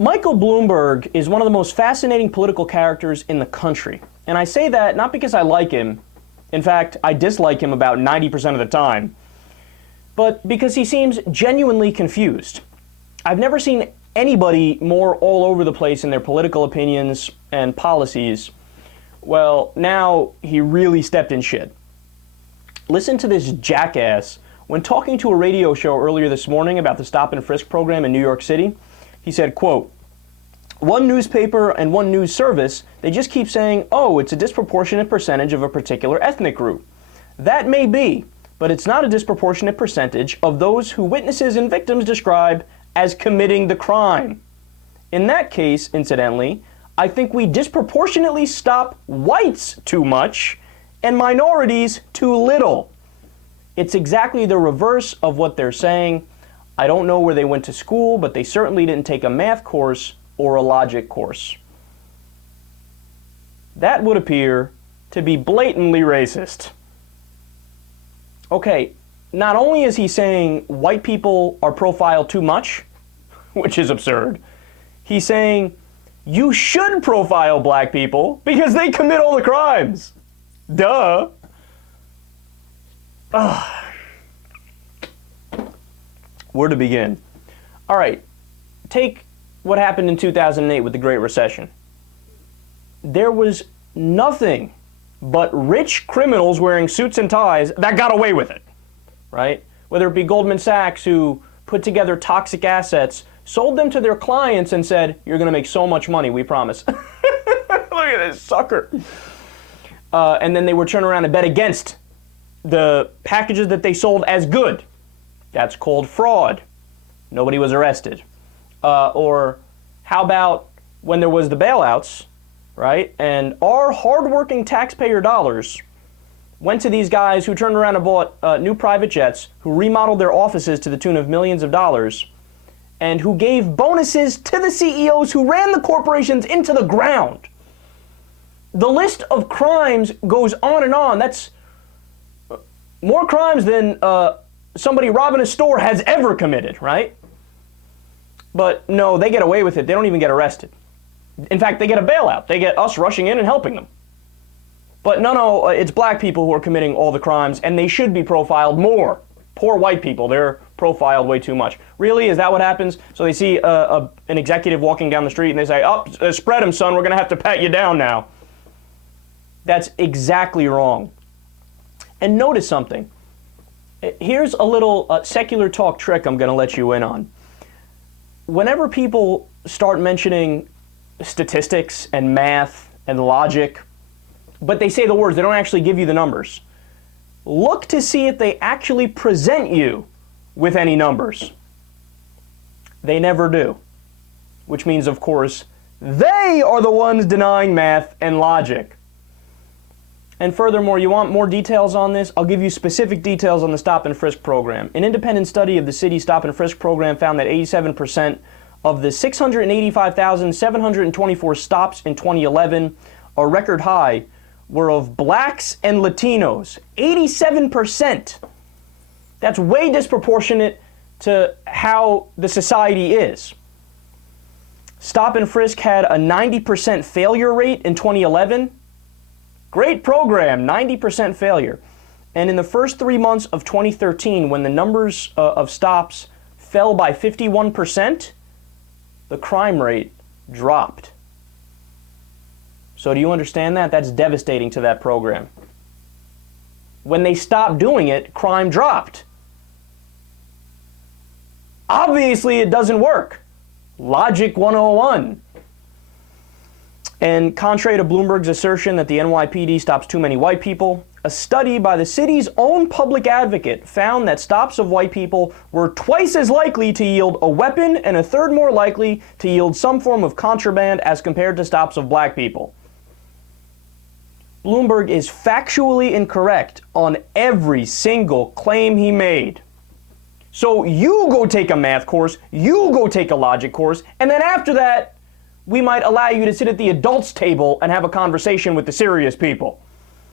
Michael Bloomberg is one of the most fascinating political characters in the country. And I say that not because I like him. In fact, I dislike him about 90% of the time. But because he seems genuinely confused. I've never seen anybody more all over the place in their political opinions and policies. Well, now he really stepped in shit. Listen to this jackass. When talking to a radio show earlier this morning about the stop and frisk program in New York City, he said, quote, "One newspaper and one news service, they just keep saying, oh, it's a disproportionate percentage of a particular ethnic group. That may be, but it's not a disproportionate percentage of those who witnesses and victims describe as committing the crime. In that case, incidentally, I think we disproportionately stop whites too much and minorities too little. It's exactly the reverse of what they're saying. I don't know where they went to school, but they certainly didn't take a math course or a logic course." That would appear to be blatantly racist. Okay, not only is he saying white people are profiled too much, which is absurd, he's saying you should profile black people because they commit all the crimes. Duh. Where to begin? All right, take what happened in 2008 with the Great Recession. There was nothing but rich criminals wearing suits and ties that got away with it, right? Whether it be Goldman Sachs, who put together toxic assets, sold them to their clients and said, you're going to make so much money, we promise. Look at this sucker. And then they would turn around and bet against the packages that they sold as good. That's called fraud. Nobody was arrested. Or how about when there was the bailouts, right? And our hardworking taxpayer dollars went to these guys who turned around and bought new private jets, who remodeled their offices to the tune of millions of dollars, and who gave bonuses to the CEOs who ran the corporations into the ground. The list of crimes goes on and on. That's more crimes than somebody robbing a store has ever committed, right? But no, they get away with it. They don't even get arrested. In fact, they get a bailout. They get us rushing in and helping them. But no, it's black people who are committing all the crimes, and they should be profiled more. Poor white people, they're profiled way too much. Really, is that what happens? So they see an executive walking down the street and they say, oh, spread him, son, we're going to have to pat you down now. That's exactly wrong. And notice something. Here's a little secular talk trick I'm going to let you in on. Whenever people start mentioning statistics and math and logic, but they say the words, they don't actually give you the numbers, look to see if they actually present you with any numbers. They never do. Which means, of course, they are the ones denying math and logic. And furthermore, you want more details on this? I'll give you specific details on the stop and frisk program. An independent study of the city stop and frisk program found that 87% of the 685,724 stops in 2011, a record high, were of blacks and Latinos. 87%. That's way disproportionate to how the society is. Stop and frisk had a 90% failure rate in 2011. Great program, 90% failure. And in the first 3 months of 2013, when the numbers of stops fell by 51%, the crime rate dropped. So do you understand that? That's devastating to that program. When they stopped doing it, crime dropped. Obviously, it doesn't work. Logic 101. And contrary to Bloomberg's assertion that the NYPD stops too many white people, a study by the city's own public advocate found that stops of white people were twice as likely to yield a weapon and a third more likely to yield some form of contraband as compared to stops of black people. Bloomberg is factually incorrect on every single claim he made. So you go take a math course, you go take a logic course, and then after that, we might allow you to sit at the adults' table and have a conversation with the serious people.